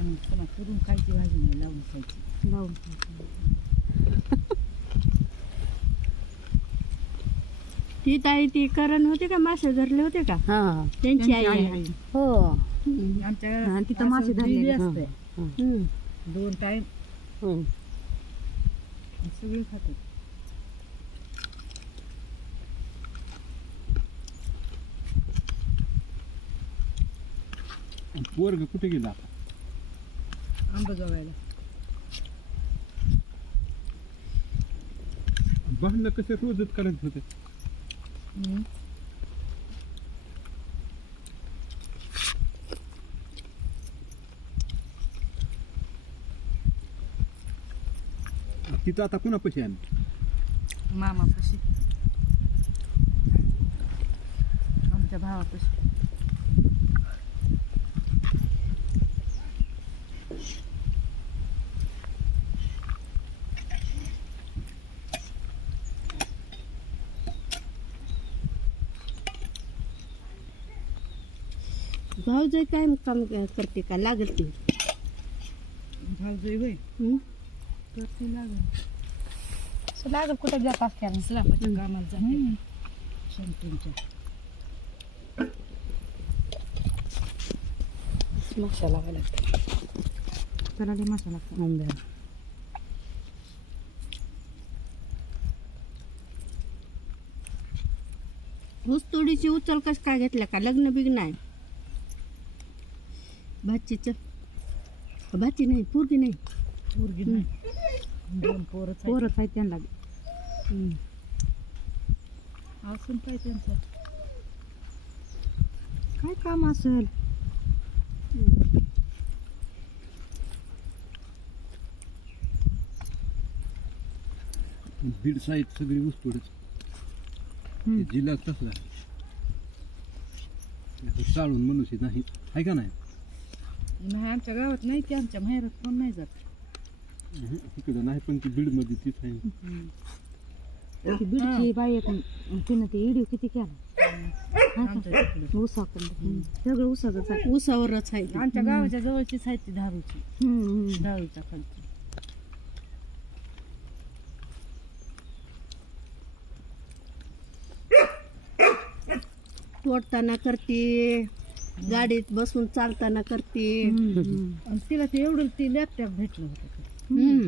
आणि पुन्हा करून खायची भाजी नाही लावून खायची लावून ती ताई ती करण होते का मासे धरले होते का हा त्यांची आई आहे. हो हम्म. आमच्या आणि तिथं असं मासे धरलेले. दिली असते हम्म. दोन टाईम हम्म. सगळे खातात पोरग कुठे गेला आंबेजोगाईला भांडणं कसे रोजच करत होते. तिथं आता कुणा पैसे आले मामापाशी. आमच्या भावापाशी. भाऊजाई काय काम करते का? लागत ती. होय? करते लागेल. लागल कुठे जात स्लापाच्या कामाला जाते शंकरच्या माशा लावायला लागते. त्याला लई मसाला. लागतो ऊस तोडीची उचल कस काय घेतल्या का? लग्न बिग्न आहे. भाचीच भाची नाही पोरगी नाही. पोरगी नाही. त्यांना. असून काय त्यांचं? काय काम असेल? बीड साईड सगळी ऊसतोडच जिल्हा तसला आता चाळून मनुष्य नाही. आहे का नाही? नाही आमच्या गावात नाही की आमच्या माहेरात पण नाही जात. इकडं नाही पण ती बीडमध्ये तीच आहे. ती बिडची बाई आहे पण तिनं ते इडीव किती केला? आमच्या इकडे. ऊसाकडं सगळं ऊसाच आहे. ऊसावरच आहे ते. आमच्या गावाच्या जवळचीच आहे ती दारूची हम्म, हम्म. दारूच्या खालची. तोडताना करते. गाडीत बसून चालताना करते. आणि तिला ते एवढं ते लॅपटॉप भेटलं होतं. हम्म.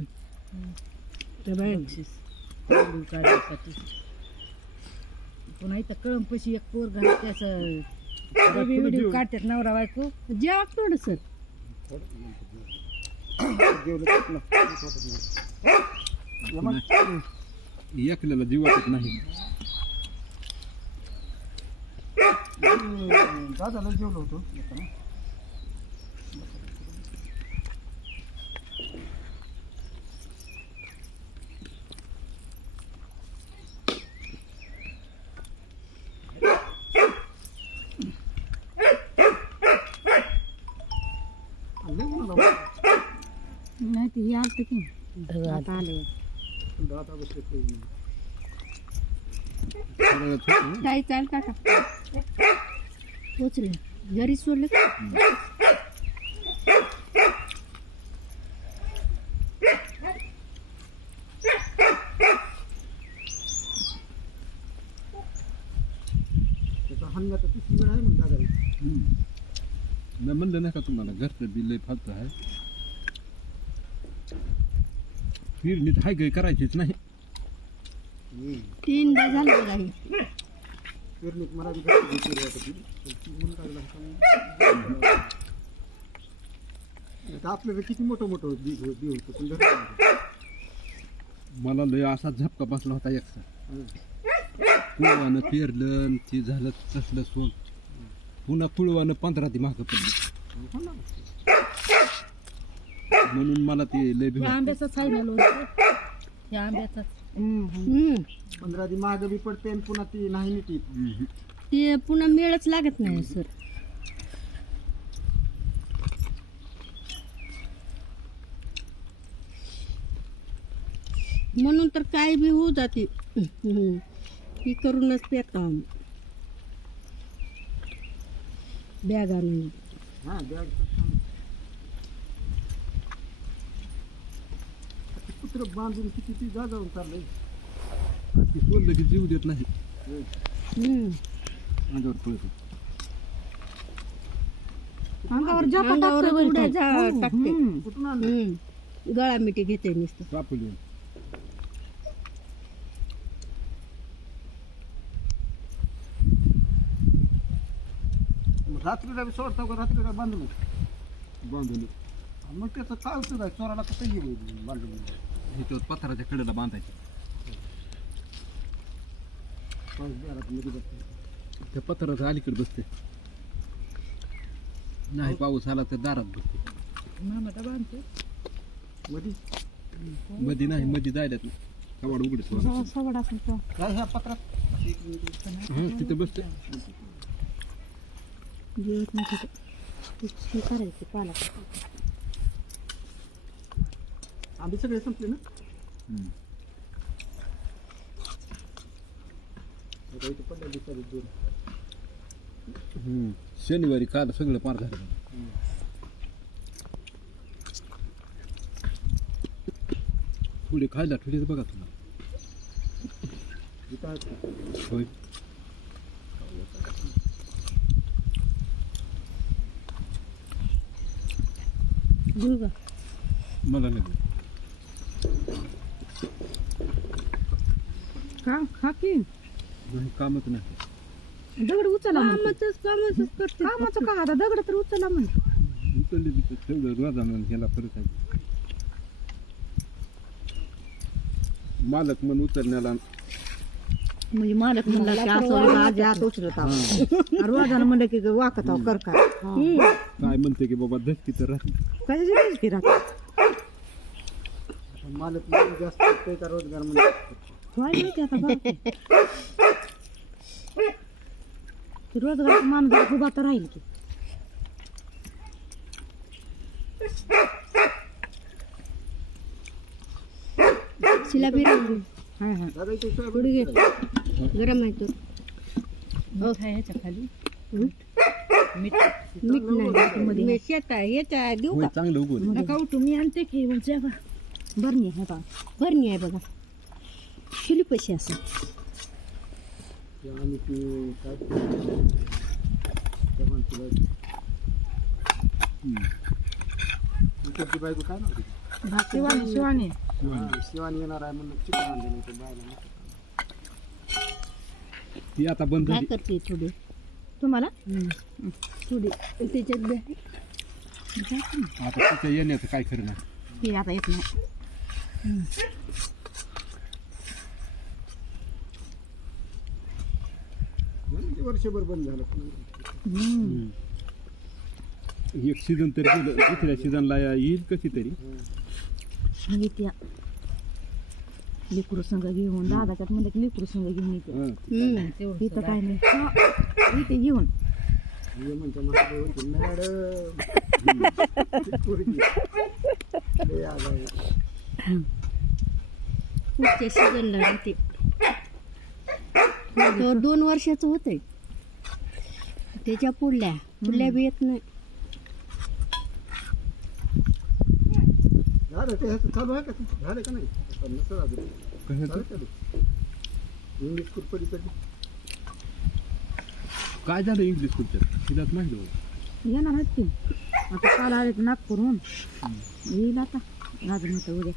ते दारू काढण्यासाठी पुन्हा इथं कळंपशी एक पोर घाल त्याचं व्हिडिओ काढतात नवरा बायको. जेवा थोडस एकल्याला जीव वाटत नाही दादाला जेवलो होतो येताना. लय मुलं लावतात. नाही ते हे आलत की ढग आले. आता आले दादा बसले काही सगळं छोटं. काय चाल काका पोचले घरी सोडलं. मी म्हणलं नाही का तुम्हाला घरचं बिल लय फालतू आहे. फिरणीत हाय काही करायचीच नाही. तीनदा झालं बघा मला पेरणी. आता आपल्याला किती मोठं मोठं बी हो- बी होतं पण. मला लय असा झपका बसला होता एकसा पुळवानं पेरलं आणि ते झालं तसलं सोन पुन्हा पुळवानं पंधरा ती मागं पडली. म्हणून मला ते लय. आंब्याचाच आहे ना लोणचं त्या आंब्याचाच हम्म. पंधरा दी मागं बी पडते आणि पुन्हा ती नाही नीट येत. हम्म. ते पुन्हा मेळच लागत नाही सर म्हणून तर काय बी होऊ जाते हम्म. ही करूनच पेरतो आम्ही बॅग आणून हा बॅग तर छान. एवढं बांधून किती ती जा जाऊन चाललंय ती सोडलं की जीव देत नाही हम्म. अंगावर पळत अंगावर जापा अंगावर टाकतं उड्या बरं जा- काय. टाकते. हम्म. कुठून आणलं हम्म. गळा मिठी घेते नुसतं कापली मग रात्रीला बी सोडता का रात्रीला बांधून बांधून मग त्याचं चालतं चोराला कसं येईल बांधून इथं पत्राच्या कडेला बांधायचं त्या पत्राच्या अलीकडे बसते नाही पाऊस आला तर दारात बसते मध्ये मध्ये नाही मध्ये जायला कवाड उघडच सवड- सवड असेल. काय ह्या पत्रात. तिथं बसते. ते- करायचं पाला आंबे सगळे संपले ना? आता इथं पडल्या दिवसात दोन हम्म. शनिवारी काल सगळं पार झालं. थोडी खायला थोडी बघा तुला इथं आहेत का? होय मला नाही का खा की. नाही कामच नाही. दगड उचला म्हणते. कामाचंच कामाचंच करते. कामाचं का आता? दगड तर उचला म्हणतो. उचलली फरक आहे. मालक मन उचलण्याला. म्हणजे मालक म्हणला की असं आज आत उचलत आहोत रोजानं म्हणलं की वाकत आहो कर का. काय म्हणते की बाबा धक्की तर राहते. कशाची माहिती राहते? मालक जास्त रोजगार म्हणजे माहिती आता बघ ते. ते रोजगार माणूस उभा तर राहील की शिला पुढे घे गरम आहे तो ह्याच्या खाली मीठ मीठ नाही मध्ये शेत आहे आहे देऊ का चांगलं उगवलं नका उठू मी आणते की म्हणजे बा बरणी आहे बा बरणी आहे बघा शिली पैसे असं आणि ते काय इकडची बायको काय नव्हती शिवानी शिवानी शिवानी येणार आहे म्हणून चिकन आणले नाही ते बायला ती आता बंद काय झाली करते थोडी तुम्हाला थोडी त्याच्यात द्या आता तिच्या येण्याचं काय खरं नाही हे आता येत नाही म्हणून ते वर्षभर बंद झालं. एक सीझन तरी गेलं दुसऱ्या सीझनला येईल कशी तरी आणि त्या लिकरू संघ घेऊन दादाच्यात म्हणलं की लिकरू संघ घेऊन येते हं. इथं काय नाही. हा, इथे घेऊन म्हणते लय आगाऊ. पुढच्या सीझनला तो दोन वर्षाचं होतंय. त्याच्या पुढल्या. पुढल्या बी येत नाही. झालं ते ह्याचं चालू आहे का? ते? झालं का नाही इंग्लिश कुरपडी कधी काय झालं इंग्लिश स्कूलच्या तिलाच माहिती होतं येणार आहेत की. आता काल आले नागपूरहून. येईल आता. उद्या.